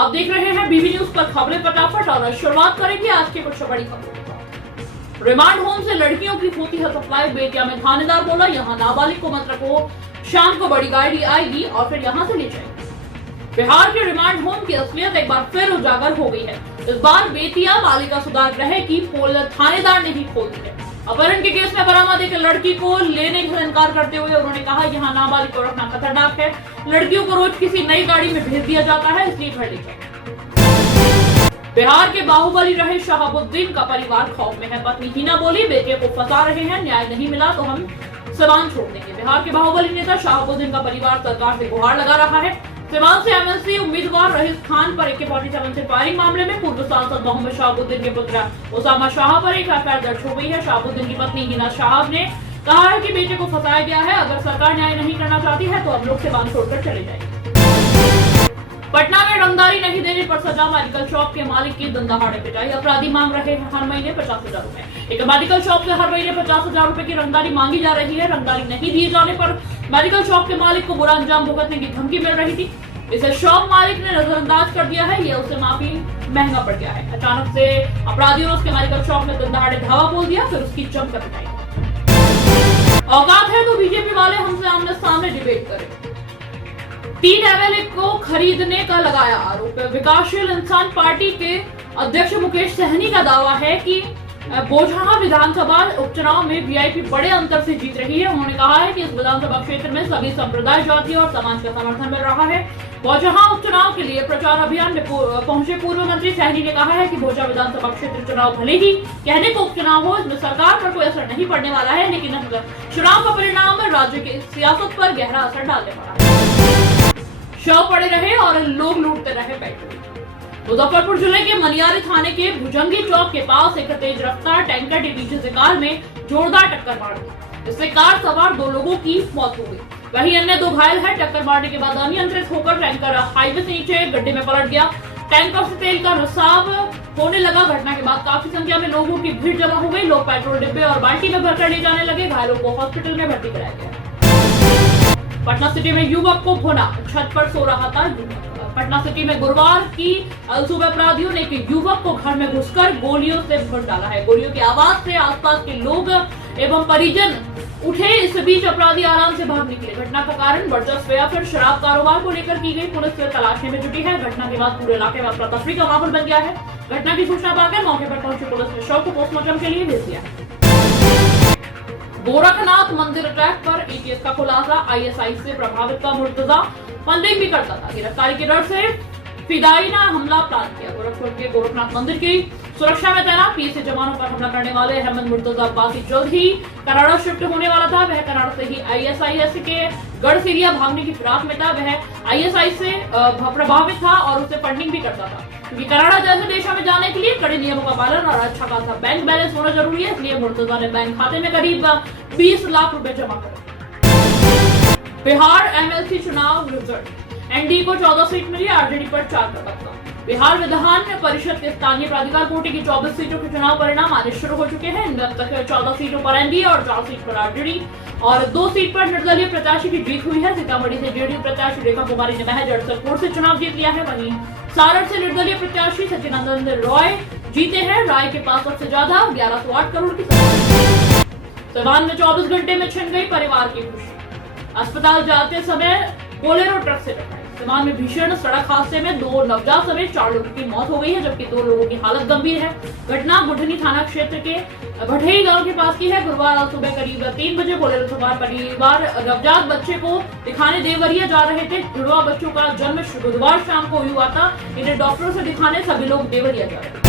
आप देख रहे हैं बीबी न्यूज पर खबरें फटाफट और शुरुआत करेंगे आज की कुछ बड़ी खबरों के साथ। रिमांड होम से लड़कियों की होती है सप्लाई। बेतिया में थानेदार बोला, यहाँ नाबालिग को मत रखो, शाम को बड़ी गाड़ी आएगी और फिर यहाँ से ले जाएगी। बिहार के रिमांड होम की असलियत एक बार फिर उजागर हो गई है। इस बार बेतिया बालिका सुधार गृह की पोल थानेदार ने ही खोल दी है। अपहरण के केस में बरामद एक लड़की को लेने से इनकार करते हुए उन्होंने कहा, यहाँ नाबालिग को रखना खतरनाक है। लड़कियों को रोज किसी नई गाड़ी में भेज दिया जाता है, इसलिए घर ले जाओ। बिहार के बाहुबली रहे शहाबुद्दीन का परिवार खौफ में है। पत्नी हिना बोली, बेटे को फंसा रहे हैं, न्याय नहीं मिला तो हम सिवान छोड़ देंगे। बिहार के बाहुबली नेता शहाबुद्दीन का परिवार सरकार से गुहार लगा रहा है। सिवान से एमएलसी उम्मीदवार रहीस खान पर AK-47 से फायरिंग मामले में पूर्व सांसद मोहम्मद शहाबुद्दीन के पुत्र उसामा शाह पर एक एफआईआर दर्ज हो गई है। शहाबुद्दीन की पत्नी हिना शाह ने कहा है कि बेटे को फंसाया गया है। अगर सरकार न्याय नहीं करना चाहती है तो हम लोग सिवान छोड़कर चले जाएंगे। पटना में रंगदारी नहीं देने पर सजा। मेडिकल शॉप के मालिक की दंडाहाड़े पिटाई। अपराधी मांग रहे हैं हर महीने 50,000 रूपए। एक मेडिकल शॉप से हर महीने 50,000 रूपए की रंगदारी मांगी जा रही है। रंगदारी नहीं दिए जाने पर मेडिकल शॉप के मालिक को बुरा अंजाम भुगतने की धमकी मिल रही थी। इसे शॉप मालिक ने नजरअंदाज कर दिया है। ये उसे माफी महंगा पड़ गया है। अचानक से अपराधियों ने उसके मेडिकल शॉप में दंडाहाड़े धावा बोल दिया, फिर उसकी जमकर पिटाई। औकात है तो बीजेपी वाले हमसे आमने सामने डिबेट करें। 3 MLA को खरीदने का लगाया आरोप। विकासशील इंसान पार्टी के अध्यक्ष मुकेश सहनी का दावा है कि बोझहा विधानसभा उपचुनाव में वीआईपी बड़े अंतर से जीत रही है। उन्होंने कहा है कि इस विधानसभा क्षेत्र में सभी संप्रदाय, जाति और समाज का समर्थन मिल रहा है। बोझहा उपचुनाव के लिए प्रचार अभियान में पहुंचे पूर्व मंत्री सहनी ने कहा है कि बोझा विधानसभा क्षेत्र चुनाव भले ही कहने को उपचुनाव हो, इसमें सरकार पर कोई असर नहीं पड़ने वाला है, लेकिन चुनाव का परिणाम राज्य की सियासत पर गहरा असर डालने वाला है। शव पड़े रहे और लोग लूटते रहे पेट्रोल। मुजफ्फरपुर जिले के मनियारी थाने के भुजंगी चौक के पास एक तेज रफ्तार टैंकर के पीछे से कार में जोरदार टक्कर मार दी। इससे कार सवार 2 लोगों की मौत हो गई, वहीं अन्य 2 घायल है। टक्कर मारने के बाद अनियंत्रित होकर टैंकर हाईवे से नीचे गड्ढे में पलट गया। टैंकर से तेल का रिसाव होने लगा। घटना के बाद काफी संख्या में लोगों की भीड़ जमा हो गई। लोग पेट्रोल डिब्बे और बाल्टी में भरकर ले जाने लगे। घायलों को हॉस्पिटल में भर्ती कराया गया। पटना सिटी में युवक को भुना, छत पर सो रहा था युवक। पटना सिटी में गुरुवार की सुबह अपराधियों ने एक युवक को घर में घुसकर गोलियों से भर डाला है। गोलियों की आवाज से आसपास के लोग एवं परिजन उठे। इस बीच अपराधी आराम से भाग निकले। घटना का कारण वर्चस्व या फिर शराब कारोबार को लेकर की गई पुलिस से तलाशने में जुटी है। घटना के बाद पूरे इलाके में अफरा तफरी का माहौल बन गया है। घटना की सूचना पाकर मौके पर पहुंची पुलिस ने शव को पोस्टमार्टम के लिए भेज दिया। गोरखनाथ मंदिर अटैक पर ATS का खुलासा। ISI से प्रभावित का मुर्तजा फंडिंग भी करता था। गिरफ्तारी के डर से फिदायीना हमला प्लान किया। गोरखपुर के गोरखनाथ मंदिर की सुरक्षा में तैनात PSA जवानों पर हमला करने वाले अहमद मुर्तजा अब्बासी जल्द ही कनाडा शिफ्ट होने वाला था। वह कनाडा से ही ISIS के गढ़सिरिया भागने की फिराक में था। वह ISI से प्रभावित था और उसे फंडिंग भी करता था, क्योंकि कनाडा जैसे देशों में जाने के लिए कड़े नियमों का पालन और अच्छा खासा बैंक बैलेंस होना जरूरी है। इसलिए मुर्तजा ने बैंक खाते में करीब 20 लाख रुपए जमा करे। बिहार MLC चुनाव रिजल्ट। NDA को 14 सीट मिली, RJD पर 4 का बदलाव। बिहार विधान परिषद के स्थानीय प्राधिकार कोटे की 24 सीटों के चुनाव परिणाम आने शुरू हो चुके हैं। इनमें अब तक 14 सीटों पर NDA और 4 सीट पर RJD और 2 सीट पर निर्दलीय प्रत्याशी की जीत हुई है। सीतामढ़ी से JDU प्रत्याशी रेखा कुमारी ने महज 68 वोट से चुनाव जीत लिया है। वहीं सारण से निर्दलीय प्रत्याशी सचिदानंद रॉय जीते हैं। राय के पास सबसे ज्यादा 1108 करोड़ की सिवान में 24 घंटे में छिन गई परिवार की खुशी। अस्पताल जाते समय बोलेरो ट्रक से टकराई। सिवान में भीषण सड़क हादसे में 2 नवजात समेत 4 लोगों की मौत हो गई है, जबकि 2 लोगों की हालत गंभीर है। घटना बुढ़नी थाना क्षेत्र के भटई गांव के पास की है। गुरुवार सुबह करीब 3 बजे बोलेरो सवार परिवार नवजात बच्चे को दिखाने देवरिया जा रहे थे। जुड़वा बच्चों का जन्म बुधवार शाम को हुआ था। इन्हें डॉक्टरों से दिखाने सभी लोग देवरिया जा रहे थे।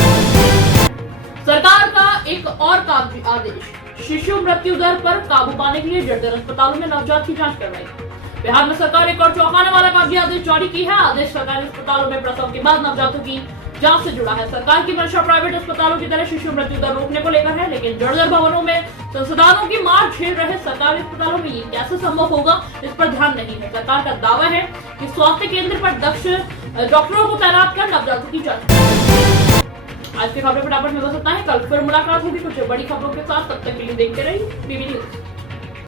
सरकार का एक और कागजी आदेश। शिशु मृत्यु दर पर काबू पाने के लिए जर्जर अस्पतालों में नवजात की जांच करवाई। बिहार में सरकार एक और चौंकाने वाला कागजी आदेश जारी की है। आदेश सरकारी अस्पतालों में प्रसव के बाद नवजातों की जांच से जुड़ा है। सरकार की मंशा प्राइवेट अस्पतालों की तरह शिशु मृत्यु दर रोकने को लेकर है, लेकिन जर्जर भवनों में संस्थानों की मार झेल रहे सरकारी अस्पतालों में ये कैसे संभव होगा, इस पर ध्यान नहीं है। सरकार का दावा है कि स्वास्थ्य केंद्र पर दक्ष डॉक्टरों को तैनात कर नवजातों की जांच। आज की खबरें फटाफट में बस इतना है। कल फिर मुलाकात होगी कुछ बड़ी खबरों के साथ। तब तक के लिए देखते रहिए बीबी न्यूज।